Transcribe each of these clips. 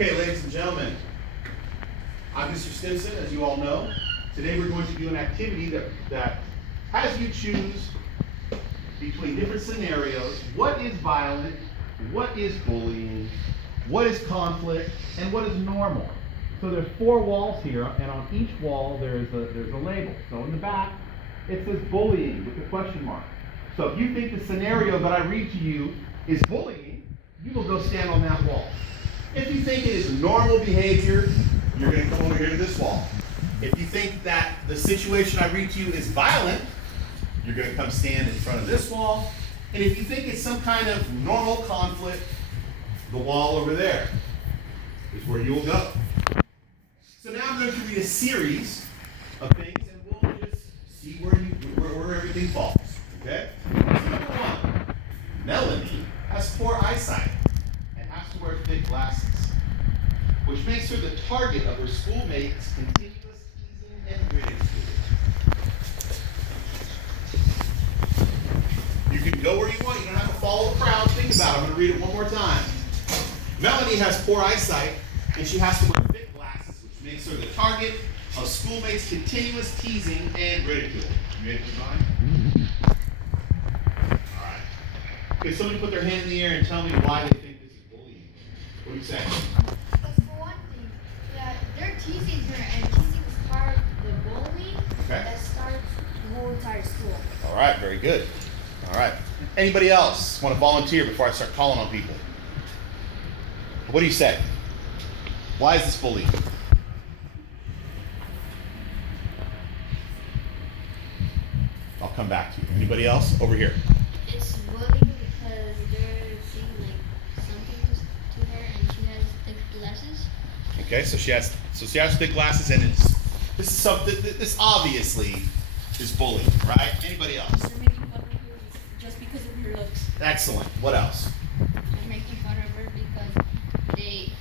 Okay, ladies and gentlemen, I'm Mr. Stimson, as you all know. Today we're going to do an activity that has you choose between different scenarios. What is violent? What is bullying? What is conflict? And what is normal? So there's 4 walls here, and on each wall there's a label. So in the back, it says bullying with a question mark. So if you think the scenario that I read to you is bullying, you will go stand on that wall. If you think it is normal behavior, you're going to come over here to this wall. If you think that the situation I read to you is violent, you're going to come stand in front of this wall. And if you think it's some kind of normal conflict, the wall over there is where you will go. So now I'm going to read a series of things, and we'll just see where everything falls. Okay? So number 1, Melanie has poor eyesight and has to wear thick glasses, which makes her the target of her schoolmates' continuous teasing and ridicule. You can go where you want. You don't have to follow the crowd. Think about it. I'm going to read it one more time. Melanie has poor eyesight, and she has to wear thick glasses, which makes her the target of schoolmates' continuous teasing and ridicule. You ready for mine? All right. Can somebody put their hand in the air and tell me why they think this is bullying? What do you say? Because for one thing, yeah, they're teasing her, and teasing is part of the bullying that starts the whole entire school. All right, very good. All right. Anybody else want to volunteer before I start calling on people? What do you say? Why is this bullying? I'll come back to you. Anybody else? Over here. It's bullying because they're saying like something to her, and she has thick glasses. Okay, so she has thick glasses, and this is something. This obviously is bullying, right? Anybody else? They're making fun of her just because of her looks. Excellent. What else? They're making fun of her because they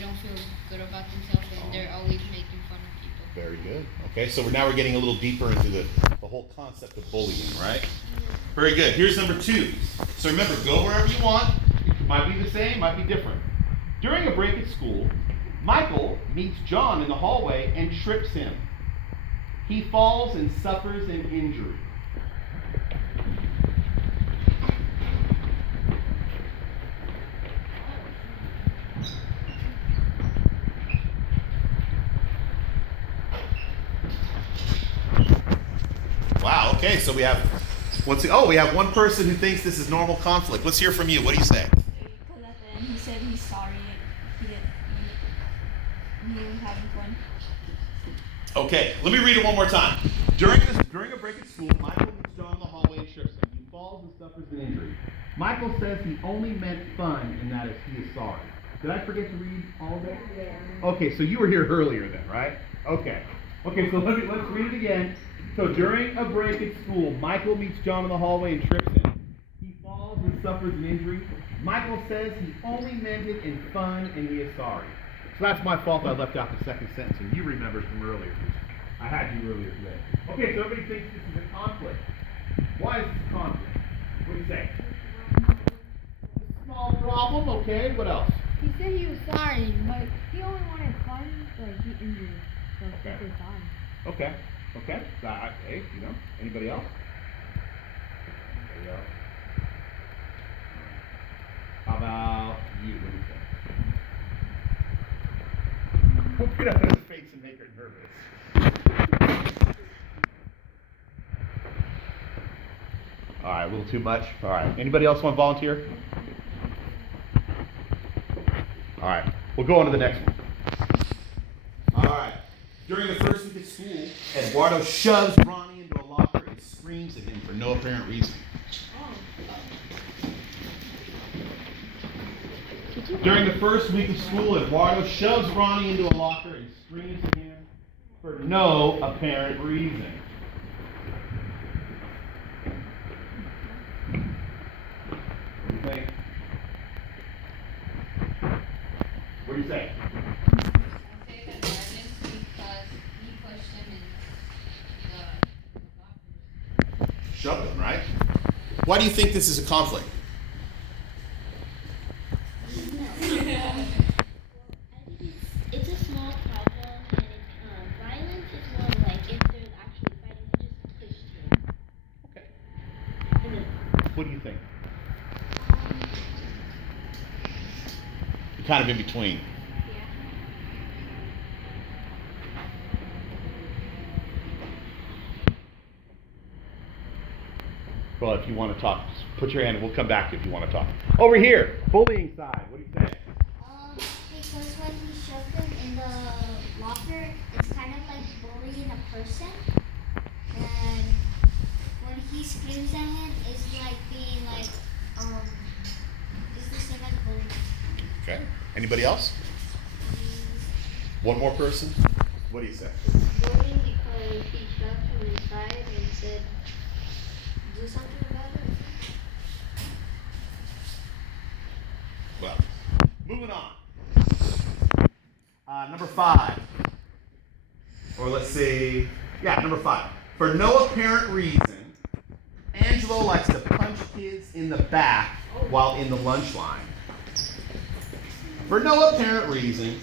don't feel good about themselves, and they're always making fun of people. Very good. Okay, so now we're getting a little deeper into the whole concept of bullying, right? Very good. Here's number 2. So remember, go wherever you want. It might be the same, might be different. During a break at school, Michael meets John in the hallway and trips him. He falls and suffers an injury. Wow, okay, so we have one person who thinks this is normal conflict. Let's hear from you. What do you say? Because at the end he said he's sorry. He was having fun. Okay, let me read it one more time. During a break at school, Michael meets John in the hallway and trips him. He falls and suffers an injury. Michael says he only meant fun and that he is sorry. Did I forget to read all of that? Yeah. Okay, so you were here earlier then, right? Okay, so let's read it again. So during a break at school, Michael meets John in the hallway and trips him. He falls and suffers an injury. Michael says he only meant it in fun and he is sorry. So that's my fault. I left out the second sentence, and you remembered from earlier. I had you earlier today. Okay, so everybody thinks this is a conflict. Why is this a conflict? What do you say? Small problem. Okay. What else? He said he was sorry, but he only wanted fun, but he injured. So Okay. he was sorry. Okay. Hey, anybody else? Anybody else? How about you? What do you say? Don't get up in his face and make her nervous. All right, a little too much. All right. Anybody else want to volunteer? All right. We'll go on to the next one. All right. During the first week at school, Eduardo shoves Ronnie into a locker and screams at him for no apparent reason. During the first week of school, Eduardo shoves Ronnie into a locker and screams at him for no apparent reason. What do you think? What do you say? I say that violence because he pushed him in the locker. Shoved him, right? Why do you think this is a conflict? You're kind of in between. Yeah. Well, if you want to talk, put your hand. We'll come back to you if you want to talk. Over here, bullying side. What do you say? Because when he shoved him in the locker, it's kind of like bullying a person. And when he screams at him, it's like being like, it's the same as bullying. Okay. Anybody else? One more person? What do you say? Bullying because he shoved him inside and said, do something about it. Well, moving on. Number 5. Or let's see, number 5. For no apparent reason, Angelo likes to punch kids in the back while in the lunch line. For no apparent reason,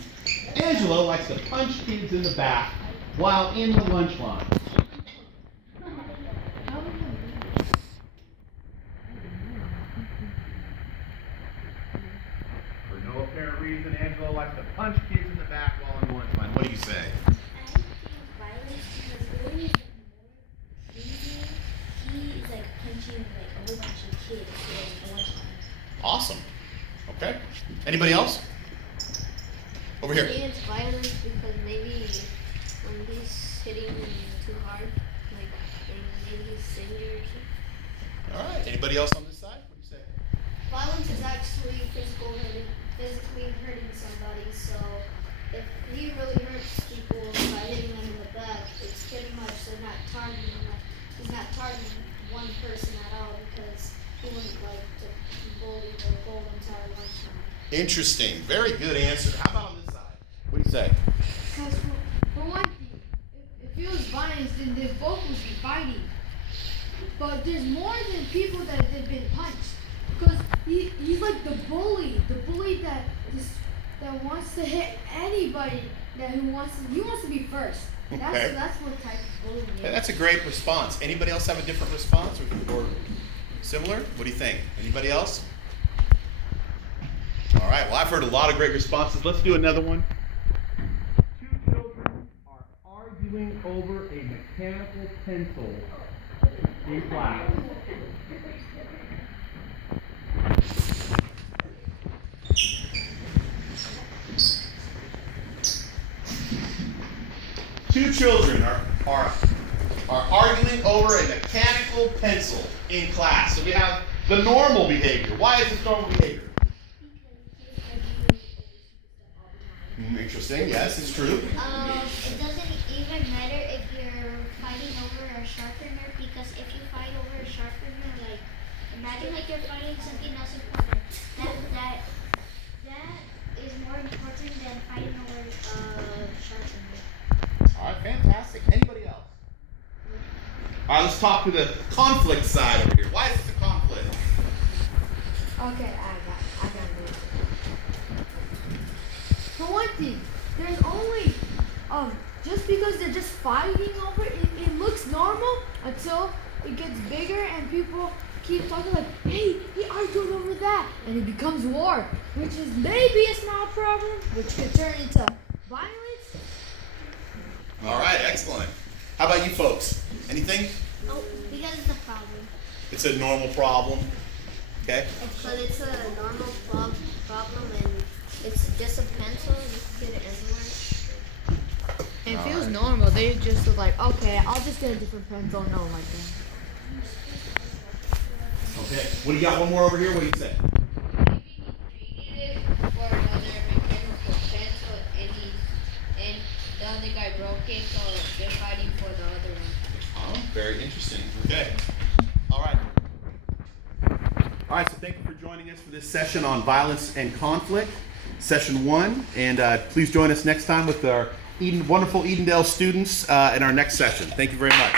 Angelo likes to punch kids in the back while in the lunch line. For no apparent reason, Angelo likes to punch kids in the back while in the lunch line. What do you say? I think violence because bullying is more easy. He is like punching like a whole bunch of kids in one time. Awesome. Okay. Anybody else? Over here. Maybe it's violence because maybe when he's hitting too hard, like maybe he's injured or something. All right. Anybody else on this side? What do you say? Violence is actually physically hurting somebody, so if he really hurts people by hitting them in the back, it's pretty much he's not targeting one person at all because he wouldn't like to bully the whole entire lunchtime. Interesting. Very good answer. How about on this side? What do you say? Because for one thing, if it was violence, then they both would be fighting. But there's more than people that have been punched. Because he's like the bully that wants to hit anybody he wants to be first. Okay. That's what type of bullying is. Hey, that's a great response. Anybody else have a different response or similar? What do you think? Anybody else? All right. Well, I've heard a lot of great responses. Let's do another one. 2 children are arguing over a mechanical pencil in class. Two children are arguing over a mechanical pencil in class. So we have the normal behavior. Why is this normal behavior? Interesting. Yes, it's true. It doesn't even matter if you're fighting over a sharpener because if you fight over a sharpener, like imagine like you're fighting something else important. That is more important than fighting over a sharpener. All right, fantastic. Anybody else? All right, let's talk to the conflict side over here. Why is this a conflict? Okay, I got it. For one thing, there's only just because they're just fighting over it, it looks normal until it gets bigger and people keep talking like, hey, he argued over that, and it becomes war, which is maybe a small problem, which could turn into violence. All right, excellent. How about you folks? Anything? Oh, because it's a problem. It's a normal problem. Okay. But it's a normal problem and it's just a pencil. You can get it anywhere. And it feels normal. They just are like, okay, I'll just get a different pencil. No, like that. Okay. What do you got? One more over here. What do you say? Maybe he traded it for another mechanical pencil and the other guy broke it, so they're fighting for the other one. Oh, very interesting. Okay. All right. All right, so thank you for joining us for this session on violence and conflict, session 1. And please join us next time with our wonderful Edendale students in our next session. Thank you very much.